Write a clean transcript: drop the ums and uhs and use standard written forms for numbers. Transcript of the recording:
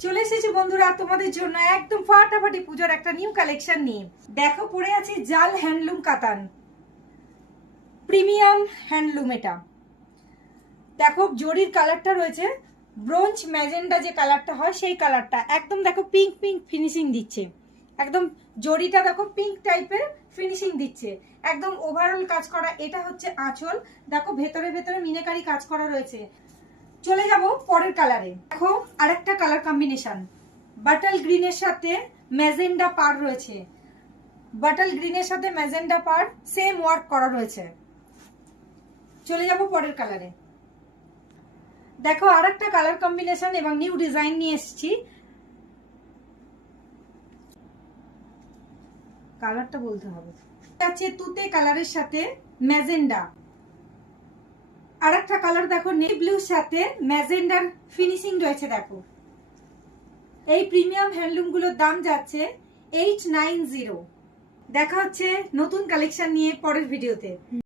চলে এসেছি বন্ধুরা তোমাদের জন্য একদম ফাটাফাটি পূজার একটা নিউ কালেকশন নিয়ে। দেখো পরে আছে জাল হ্যান্ডলুম কাতান, প্রিমিয়াম হ্যান্ডলুম। এটা দেখো জরির কালারটা রয়েছে ব্রোঞ্জ ম্যাজেন্ডা, যে কালারটা হয় সেই কালারটা একদম দেখো পিঙ্ক পিঙ্ক ফিনিশিং দিচ্ছে। একদম জরিটা দেখো পিঙ্ক টাইপের ফিনিশিং দিচ্ছে, একদম ওভারঅল কাজ করা। এটা হচ্ছে আঁচল, দেখো ভেতরে ভেতরে মিনাকারি কাজ করা রয়েছে। চলে যাব পরের কালারে। দেখো আরেকটা কালার কম্বিনেশন, বাটল গ্রিনের সাথে ম্যাজেন্ডা পার রয়েছে। বাটল গ্রিনের সাথে ম্যাজেন্ডা পার সেম ওয়ার্ক করা রয়েছে। চলে যাব পরের কালারে। দেখো আরেকটা কালার কম্বিনেশন এবং নিউ ডিজাইন নিয়ে এসেছি। কালারটা বলতে হবে, আছে তুতে কালারের সাথে ম্যাজেন্ডা। আরেকটা কালার দেখো নেভি ব্লুর সাথে ম্যাজেন্ডার ফিনিশিং রয়েছে। দেখো এই প্রিমিয়াম হ্যান্ডলুম গুলোর দাম যাচ্ছে 890। দেখা হচ্ছে নতুন কালেকশন নিয়ে পরের ভিডিওতে।